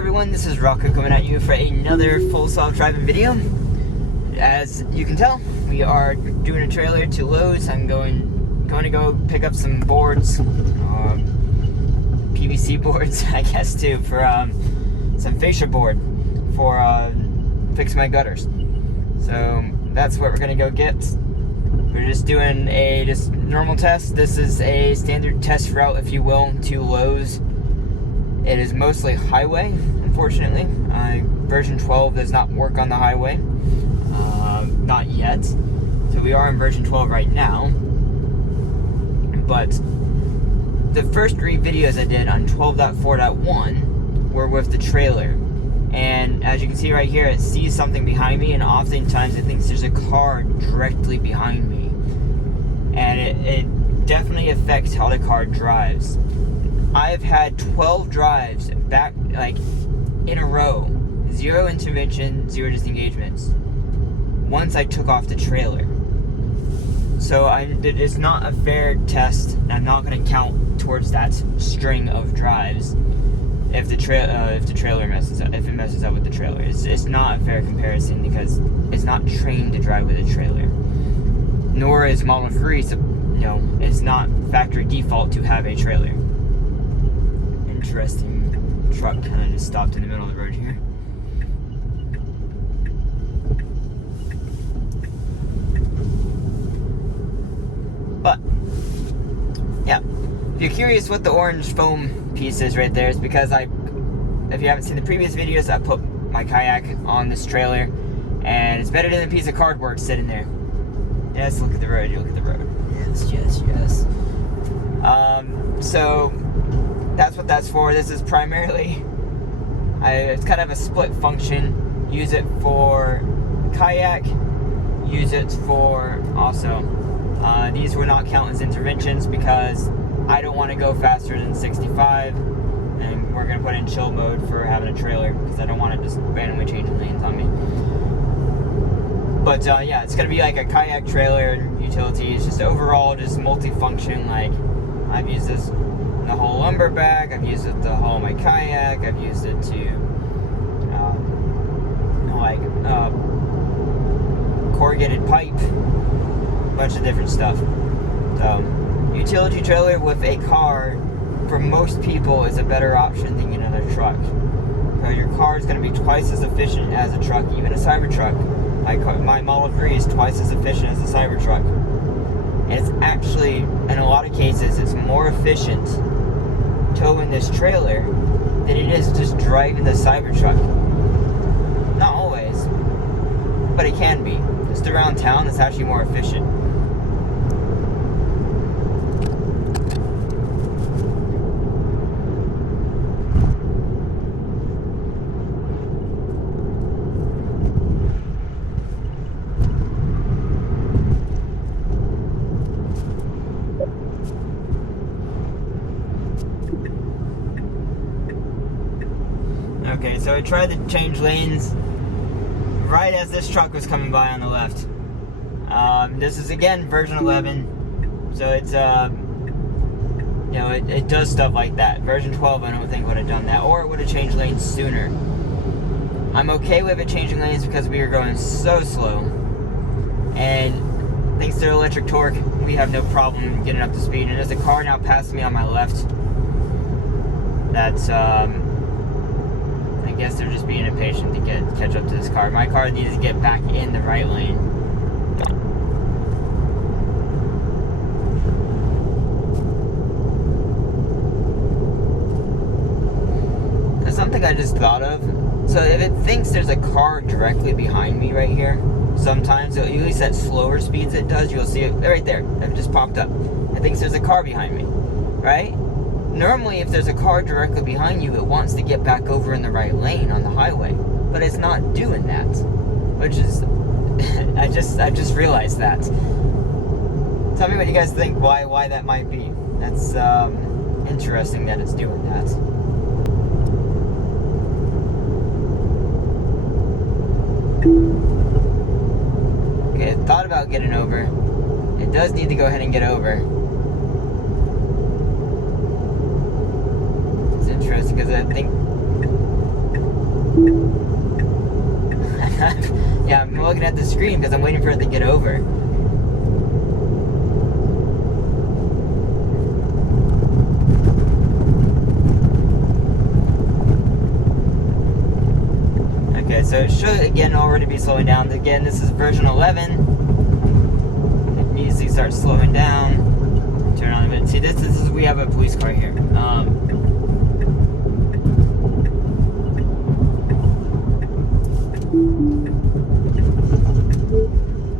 everyone, this is Rocco coming at you for another full self-driving video. As you can tell, we are doing a trailer to Lowe's. I'm going to go pick up some boards, PVC boards, I guess too, for some fascia board for fix my gutters. So that's what we're gonna go get. We're just doing a normal test. This is a standard test route, if you will, to Lowe's. It is mostly highway, unfortunately. Version 12 does not work on the highway, not yet. So we are in version 12 right now. But the first 3 videos I did on 12.4.1 were with the trailer. And as you can see right here, it sees something behind me, and oftentimes it thinks there's a car directly behind me. And it definitely affects how the car drives. I've had 12 drives back, like, in a row. 0 intervention, 0 disengagements. Once I took off the trailer. So it is not a fair test, and I'm not going to count towards that string of drives if the trailer messes up, if it messes up with the trailer. It's not a fair comparison because it's not trained to drive with a trailer. Nor is Model 3, so, it's not factory default to have a trailer. Interesting truck kind of just stopped in the middle of the road here. But yeah, if you're curious what the orange foam piece is right there, it's because if you haven't seen the previous videos, I put my kayak on this trailer, and it's better than a piece of cardboard sitting there. Yes, look at the road. You look at the road. Yes. So that's what that's for. This is primarily, it's kind of a split function. Use it for kayak, use it for also, these will not count as interventions because I don't want to go faster than 65, and we're going to put in chill mode for having a trailer because I don't want to just randomly changing lanes on me. But yeah, it's going to be like a kayak trailer, utilities, just overall just multi-function. Like, I've used this in the whole lumber bag, I've used it to haul my kayak, I've used it to corrugated pipe, a bunch of different stuff. So utility trailer with a car for most people is a better option than another truck. So your car is going to be twice as efficient as a truck, even a Cybertruck. My Model 3 is twice as efficient as a Cybertruck. And it's actually, in a lot of cases, it's more efficient towing this trailer than it is just driving the Cybertruck. Not always, but it can be. Just around town, it's actually more efficient. Okay, so I tried to change lanes right as this truck was coming by on the left. This is again version 11, so it's it does stuff like that. Version 12 I don't think would have done that, or it would have changed lanes sooner. I'm okay with it changing lanes because we are going so slow, and thanks to electric torque, we have no problem getting up to speed. And there's a car now passing me on my left. That's I guess they're just being impatient to catch up to this car. My car needs to get back in the right lane. There's something I just thought of. So if it thinks there's a car directly behind me right here, sometimes, at least at slower speeds it does, you'll see it right there. It just popped up. It thinks there's a car behind me, right? Normally, if there's a car directly behind you, it wants to get back over in the right lane on the highway, but it's not doing that, which is, I just realized that. Tell me what you guys think, why that might be. That's interesting that it's doing that. Okay, I thought about getting over. It does need to go ahead and get over. It's interesting because I think looking at the screen because I'm waiting for it to get over. Okay, so it should again already be slowing down. Again, this is version 11. It immediately starts slowing down. Turn on a bit. See, this is we have a police car here.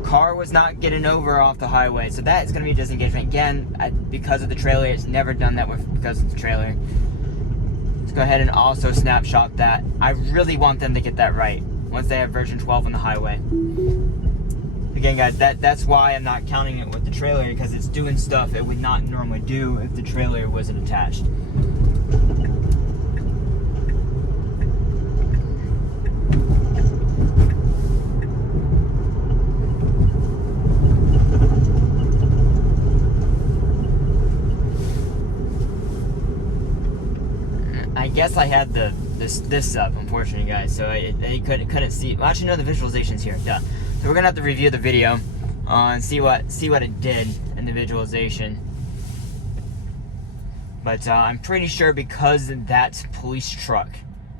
Car was not getting over off the highway, so that is going to be disengagement again because of the trailer. It's never done that because of the trailer. Let's go ahead and also snapshot that. I really want them to get that right once they have version 12 on the highway. Again, guys, that's why I'm not counting it with the trailer, because it's doing stuff it would not normally do if the trailer wasn't attached. I guess I had this up, unfortunately, guys, so I couldn't see. Well, actually, no, the visualization's here. Duh. So we're gonna have to review the video and see what it did in the visualization. But I'm pretty sure because that police truck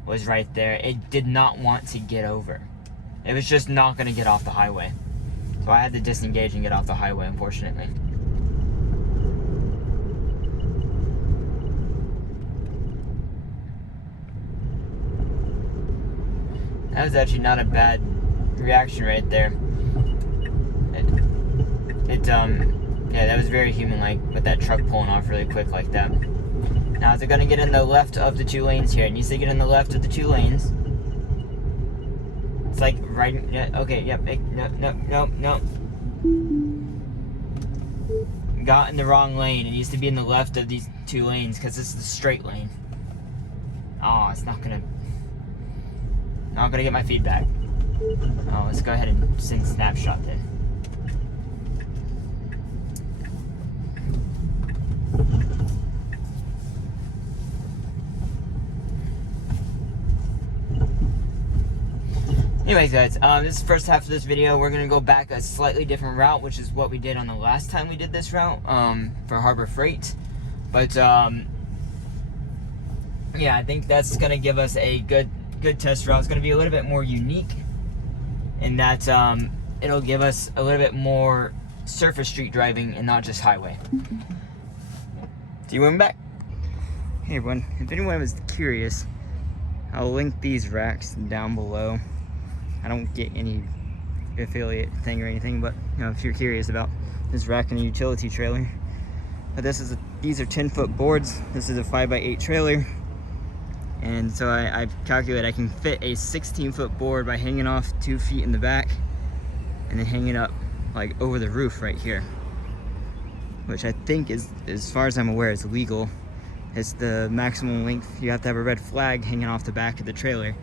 was right there, it did not want to get over. It was just not gonna get off the highway. So I had to disengage and get off the highway, unfortunately. That was actually not a bad reaction right there. Yeah, that was very human-like with that truck pulling off really quick like that. Now, they're gonna get in the left of the 2 lanes here. It needs to get in the left of the 2 lanes. It's like right, yeah, okay, yep, no. Got in the wrong lane. It needs to be in the left of these 2 lanes because this is the straight lane. Oh, it's not gonna get my feedback. Oh, let's go ahead and send snapshot then. Anyways, guys, this is the first half of this video. We're gonna go back a slightly different route, which is what we did on the last time we did this route for Harbor Freight. But yeah, I think that's gonna give us a good test route. It's gonna be a little bit more unique in that it'll give us a little bit more surface street driving and not just highway. See you when I'm back. Hey everyone, if anyone was curious, I'll link these racks down below. I don't get any affiliate thing or anything, but you know, if you're curious about this rack and a utility trailer. But these are 10-foot boards. This is a 5x8 trailer. And so I've calculated I can fit a 16-foot board by hanging off 2 feet in the back and then hanging up like over the roof right here, which I think is, as far as I'm aware, is legal. It's the maximum length. You have to have a red flag hanging off the back of the trailer.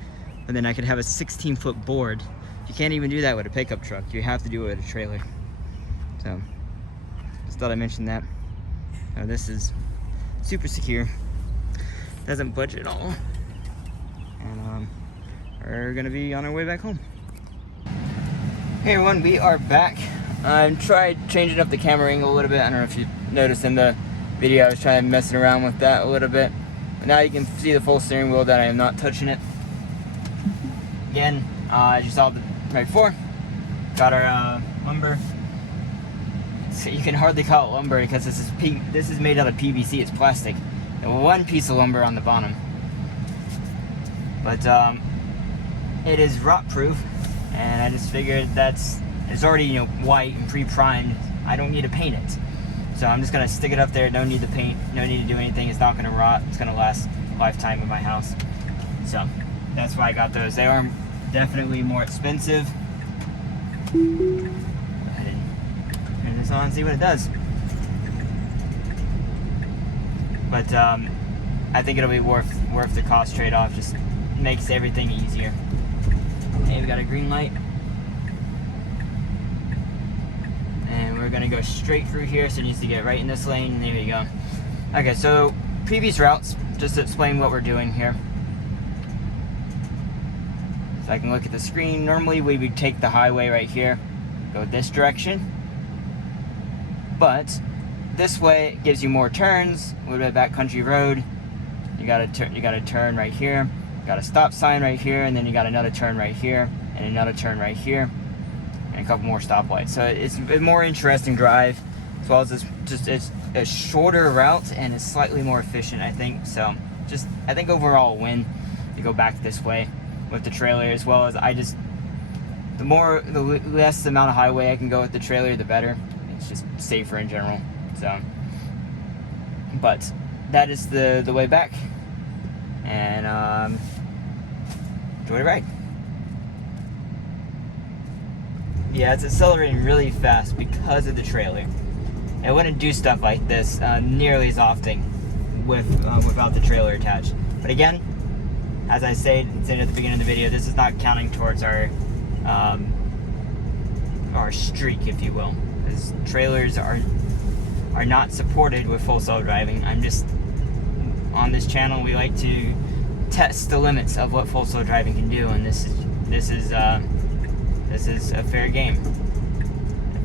And then I could have a 16-foot board. You can't even do that with a pickup truck. You have to do it with a trailer. So, just thought I'd mention that. This is super secure. Doesn't budge at all. And we're gonna be on our way back home. Hey everyone, we are back. I tried changing up the camera angle a little bit. I don't know if you noticed in the video, I was trying to mess around with that a little bit. But now you can see the full steering wheel that I am not touching it. Again, as you saw right before, got our lumber. So you can hardly call it lumber because this is made out of PVC. It's plastic. And 1 piece of lumber on the bottom. But it is rot proof, and I just figured it's already white and pre-primed. I don't need to paint it, so I'm just gonna stick it up there. Don't need to paint. No need to do anything. It's not gonna rot. It's gonna last a lifetime in my house. So that's why I got those. They are definitely more expensive. Go ahead and turn this on and see what it does. But I think it'll be worth the cost trade-off. Just makes everything easier. Okay, we got a green light. And we're gonna go straight through here, so it needs to get right in this lane, and there we go. Okay, so previous routes, just to explain what we're doing here. So I can look at the screen. Normally we would take the highway right here, go this direction. But this way gives you more turns. A little bit of backcountry road. You gotta turn right here. Got a stop sign right here, and then you got another turn right here, and another turn right here, and a couple more stoplights. So it's a more interesting drive, as well as it's a shorter route and it's slightly more efficient, I think. So I think overall a win to go back this way with the trailer, as well as the less amount of highway I can go with the trailer, the better. It's just safer in general. So, but that is the way back, and enjoy the ride. Yeah, it's accelerating really fast because of the trailer. It wouldn't do stuff like this nearly as often without the trailer attached. But again, as I said at the beginning of the video, this is not counting towards our streak, if you will. Because trailers are not supported with full self-driving. I'm just, on this channel, we like to test the limits of what full self-driving can do, and this is a fair game.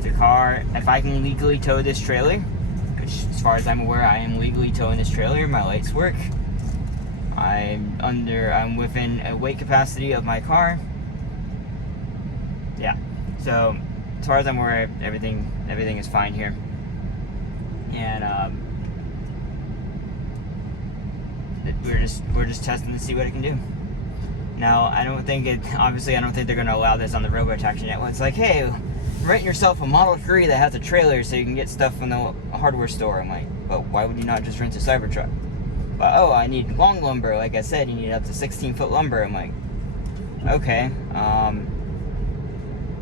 If I can legally tow this trailer, which as far as I'm aware, I am legally towing this trailer, my lights work. I'm within a weight capacity of my car. Yeah. So as far as I'm aware, everything is fine here. And we're just testing to see what it can do. Now, I don't think they're going to allow this on the robo-taxi network. It's like, hey, rent yourself a Model 3 that has a trailer so you can get stuff from the hardware store. I'm like, but why would you not just rent a Cybertruck? But, oh, I need long lumber. Like I said, you need up to 16-foot lumber. I'm like, okay.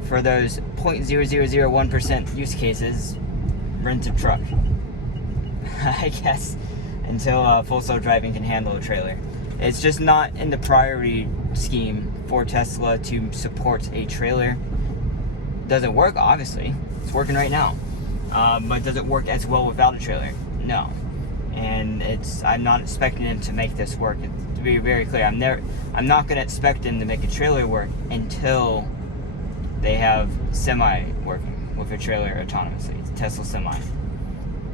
For those 0.0001% use cases, rent a truck. I guess, until full self-driving can handle a trailer. It's just not in the priority scheme for Tesla to support a trailer. Does it work? Obviously. It's working right now. But does it work as well without a trailer? No. And I'm not expecting them to make this work. To be very clear, I'm not going to expect them to make a trailer work until they have semi working with a trailer autonomously. It's Tesla Semi.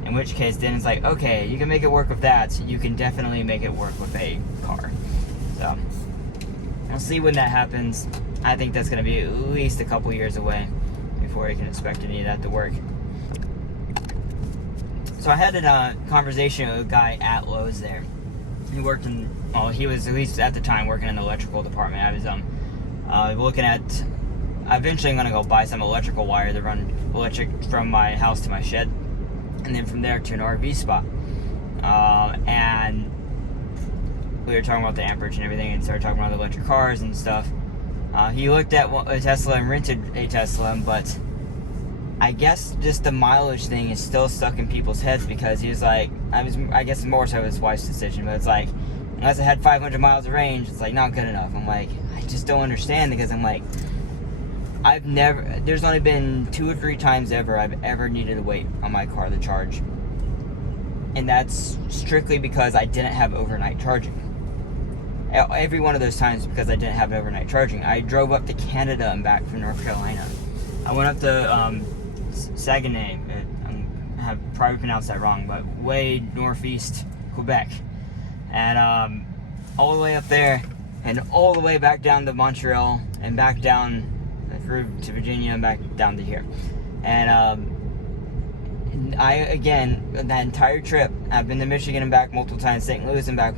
In which case, then it's like, okay, you can make it work with that. You can definitely make it work with a car. So, we'll see when that happens. I think that's going to be at least a couple years away before you can expect any of that to work. So I had a conversation with a guy at Lowe's there. He was at least at the time working in the electrical department. I was looking at, eventually I'm going to go buy some electrical wire to run electric from my house to my shed, and then from there to an RV spot. And we were talking about the amperage and everything, and started talking about the electric cars and stuff. He looked at a Tesla and rented a Tesla, but I guess just the mileage thing is still stuck in people's heads, because he was like, I guess more so his wife's decision, but it's like, unless it had 500 miles of range, it's like not good enough. I'm like, I just don't understand, because I'm like, there's only been 2 or 3 times I've ever needed to wait on my car to charge. And that's strictly because I didn't have overnight charging. Every one of those times because I didn't have overnight charging. I drove up to Canada and back from North Carolina. I went up to Saguenay. I have probably pronounced that wrong, but way northeast Quebec. And all the way up there, and all the way back down to Montreal, and back down through to Virginia and back down to here. And that entire trip, I've been to Michigan and back multiple times, St. Louis and back,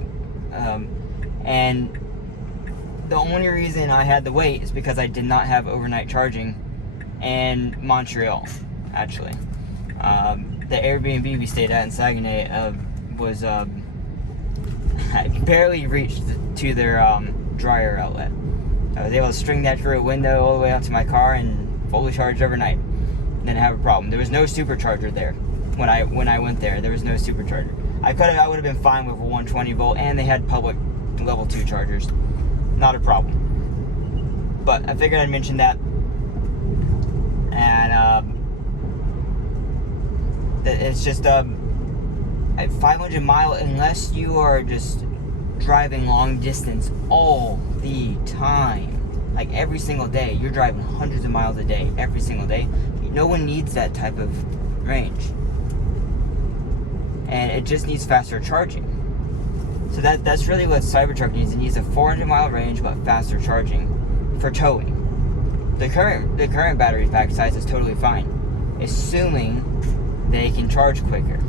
and the only reason I had to wait is because I did not have overnight charging in Montreal, actually. The Airbnb we stayed at in Saguenay was I barely reached to their dryer outlet. I was able to string that through a window all the way out to my car and fully charged overnight. Didn't have a problem. There was no supercharger there when I went there. There was no supercharger. I would have been fine with a 120 volt, and they had public level 2 chargers. Not a problem. But I figured I'd mention that. And it's just a 500 mile, unless you are just driving long distance all the time. like every single day. You're driving hundreds of miles a day, every single day. No one needs that type of range. And it just needs faster charging. So that's really what Cybertruck needs. It needs a 400-mile range, but faster charging for towing. The current battery pack size is totally fine, assuming they can charge quicker.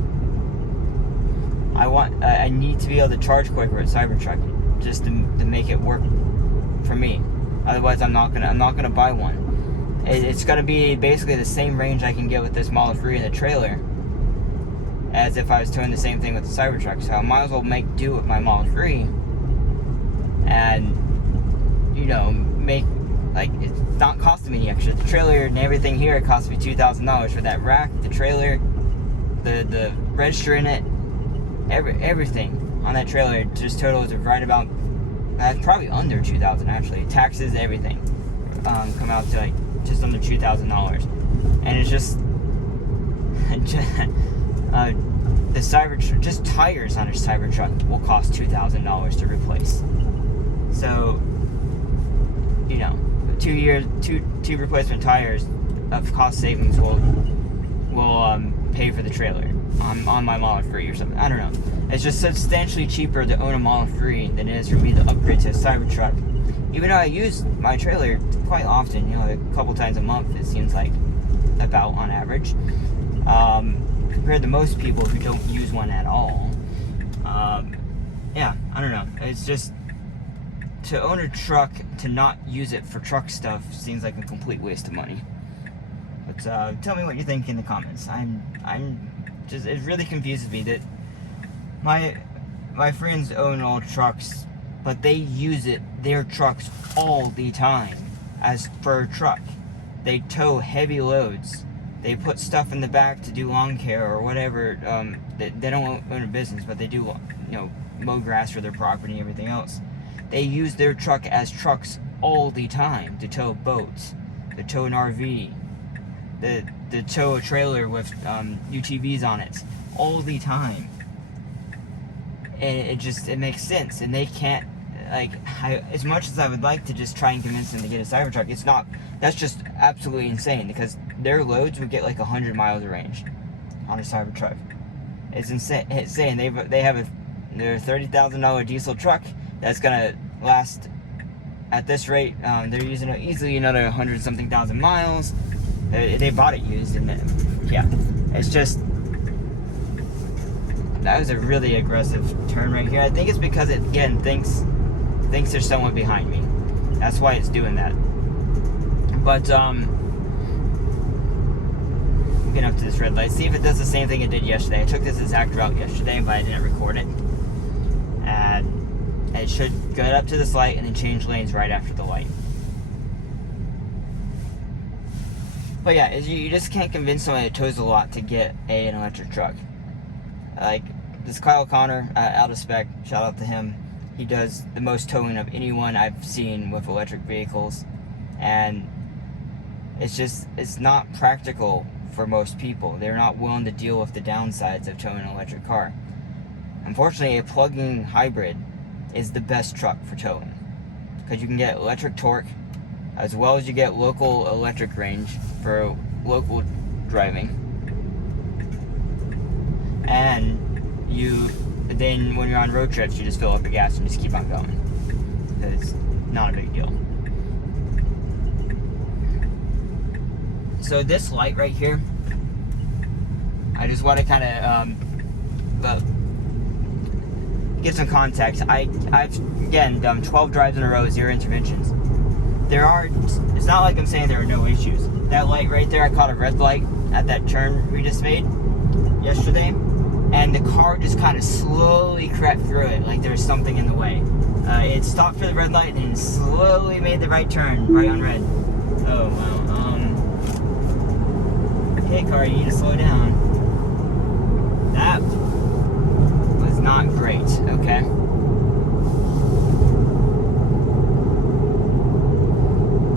I need to be able to charge quicker with Cybertruck just to make it work for me. Otherwise, I'm not gonna buy one. It's gonna be basically the same range I can get with this Model 3 in the trailer as if I was towing the same thing with the Cybertruck. So I might as well make do with my Model 3 and, you know, make, like, it's not costing me any extra. The trailer and everything here, it cost me $2,000 for that rack, the trailer, the register in it, everything on that trailer just totals right about, probably under $2,000 actually. Taxes, everything, come out to like just under $2,000. And it's just, the Cybertruck, just tires on a Cybertruck will cost $2,000 to replace. So, you know, 2 years, two replacement tires of cost savings will pay for the trailer on my Model 3 or something. I don't know. It's just substantially cheaper to own a Model 3 than it is for me to upgrade to a Cybertruck. Even though I use my trailer quite often, you know, a couple times a month, it seems like, about on average. Compared to most people who don't use one at all. Yeah, I don't know. It's just, to own a truck, to not use it for truck stuff seems like a complete waste of money. But tell me what you think in the comments. I'm just, it really confuses me that my friends own old trucks, but they use their trucks all the time as for a truck. They tow heavy loads. They put stuff in the back to do lawn care or whatever. They don't own a business, but they do, you know, mow grass for their property and everything else. They use their truck as trucks all the time to tow boats, to tow an RV, to tow a trailer with UTVs on it all the time. And it makes sense. And they can't, like, as much as I would like to just try and convince them to get a Cybertruck, it's not. That's just absolutely insane, because their loads would get like 100 miles of range on a Cybertruck. It's insane. They have their $30,000 diesel truck that's gonna last, at this rate, they're using it easily another 100-something thousand miles. They bought it used, and yeah, it's just, that was a really aggressive turn right here. I think it's because it, again, thinks there's someone behind me. That's why it's doing that. But getting up to this red light, see if it does the same thing it did yesterday. I took this exact route yesterday, but I didn't record it. And it should go up to this light and then change lanes right after the light. But yeah, you just can't convince somebody that tows a lot to get an electric truck. Like this Kyle Connor, out of spec, shout out to him. He does the most towing of anyone I've seen with electric vehicles. And it's not practical for most people. They're not willing to deal with the downsides of towing an electric car. Unfortunately, a plug-in hybrid is the best truck for towing, because you can get electric torque as well as you get local electric range for local driving. And then when you're on road trips, you just fill up your gas and just keep on going. It's not a big deal. So this light right here, I just want to kind of get some context. I've again done 12 drives in a row, 0 interventions. It's not like I'm saying there are no issues. That light right there, I caught a red light at that turn we just made yesterday, and the car just kind of slowly crept through it like there was something in the way. It stopped for the red light and slowly made the right turn, right on red. Oh wow. Hey car, you need to slow down. That was not great, okay?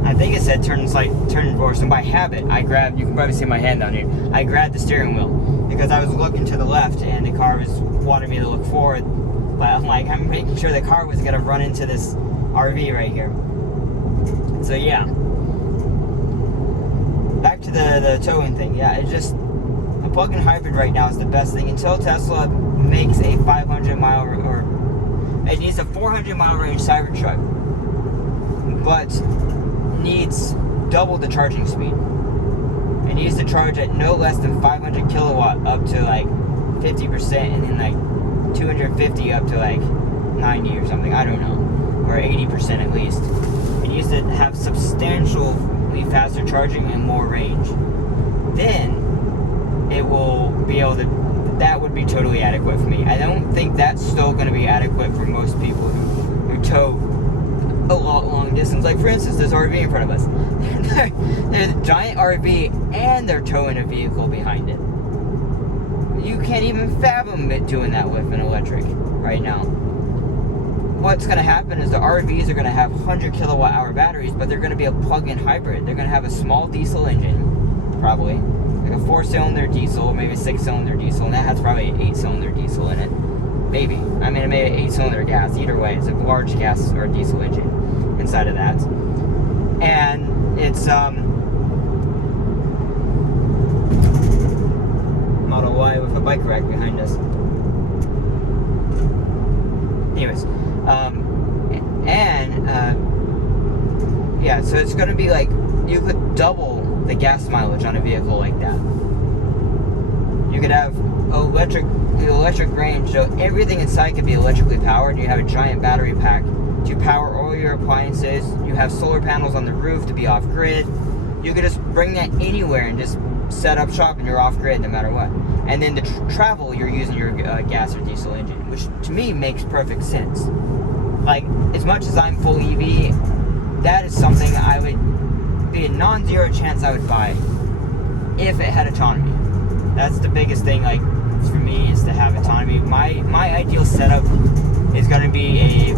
I think it said turn reverse, and by habit, you can probably see my hand down here, I grabbed the steering wheel, because I was looking to the left, and the car was wanting me to look forward, but I'm making sure the car was gonna run into this RV right here. So yeah, back to the towing thing. Yeah, it's just a plug-in hybrid right now is the best thing until Tesla makes a 500 mile or it needs a 400 mile range Cybertruck, but needs double the charging speed. It needs to charge at no less than 500 kilowatt up to like 50%, and then like 250 up to like 90 or something. I don't know, or 80% at least. It needs to have substantially faster charging and more range. Then it will be able to. That would be totally adequate for me. I don't think that's still going to be adequate for most people who tow a lot long distance. Like for instance, this RV in front of us. There's a giant RV and they're towing a vehicle behind it. You can't even fathom it doing that with an electric right now. What's going to happen is the RVs are going to have 100 kilowatt hour batteries, but they're going to be a plug-in hybrid. They're going to have a small diesel engine, probably. Like a 4-cylinder diesel, maybe a 6-cylinder diesel, and that has probably an 8-cylinder diesel in it. Maybe. I mean, it may be 8-cylinder gas. Either way, it's a large gas or diesel engine inside of that. And it's, Model Y with a bike rack behind us. Anyways, yeah, so it's going to be like, you could double the gas mileage on a vehicle like that. You could have electric range, so everything inside could be electrically powered. You have a giant battery pack to power all your appliances. You have solar panels on the roof to be off grid. You could just bring that anywhere and just set up shop and you're off grid no matter what. And then to travel, you're using your gas or diesel engine, which to me makes perfect sense. Like, as much as I'm full EV, that is something I would be a non-zero chance I would buy if it had autonomy. That's the biggest thing, like, for me, is to have autonomy. My ideal setup is going to be a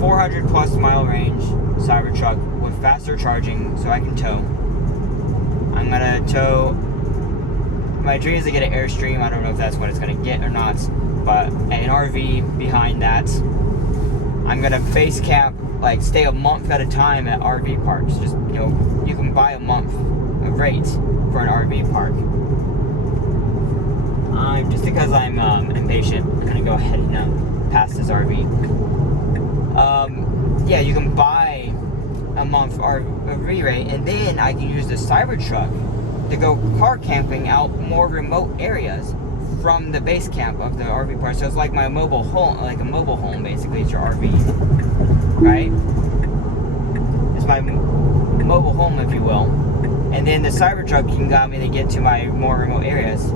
400 plus mile range Cybertruck with faster charging so I can tow. I'm going to tow. My dream is to get an Airstream. I don't know if that's what it's going to get or not, but an RV behind that. I'm going to base camp, like stay a month at a time at RV parks. Just, you know, you can buy a month of rate for an RV park. Just because I'm impatient, I'm going to go ahead and pass this RV. Yeah, you can buy a month RV rate, and then I can use the Cybertruck to go car camping out more remote areas from the base camp of the RV park. So it's like my mobile home, like a mobile home basically. It's your RV, right? It's my mobile home, if you will. And then the Cybertruck can guide me to get to my more remote areas.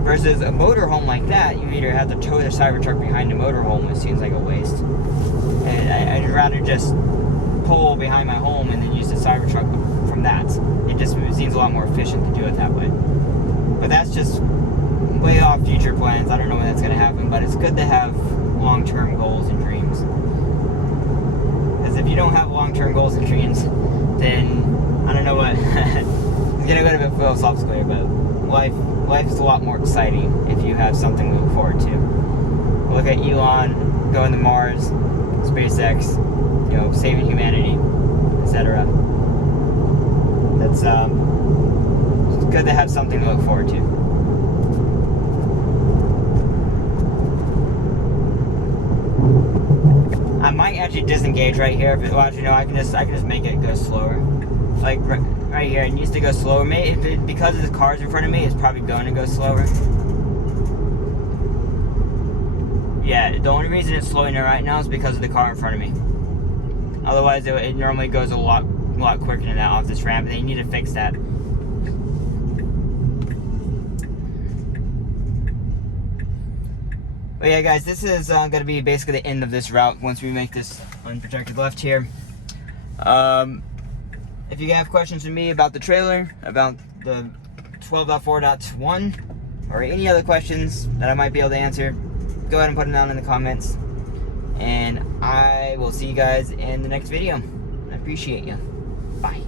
Versus a motorhome like that, you either have to tow the Cybertruck behind the motorhome, which seems like a waste. And I'd rather just pull behind my home and then use the Cybertruck from that. It seems a lot more efficient to do it that way. But that's just way off future plans. I don't know when that's going to happen, but it's good to have long-term goals and dreams. Because if you don't have long-term goals and dreams, then I don't know what. It's getting a little bit philosophical here, but life is a lot more exciting if you have something to look forward to. Look at Elon going to Mars, SpaceX, you know, saving humanity, etc. That's it's good to have something to look forward to. I might actually disengage right here. If it, well, you know, I can just make it go slower. Like right here, it needs to go slower. Maybe because of the cars in front of me, it's probably going to go slower. Yeah, the only reason it's slowing it right now is because of the car in front of me. Otherwise, it normally goes a lot quicker than that off this ramp. They need to fix that. But yeah, guys, this is going to be basically the end of this route once we make this unprotected left here. If you have questions for me about the trailer, about the 12.4.1, or any other questions that I might be able to answer, go ahead and put them down in the comments. And I will see you guys in the next video. I appreciate you. Bye.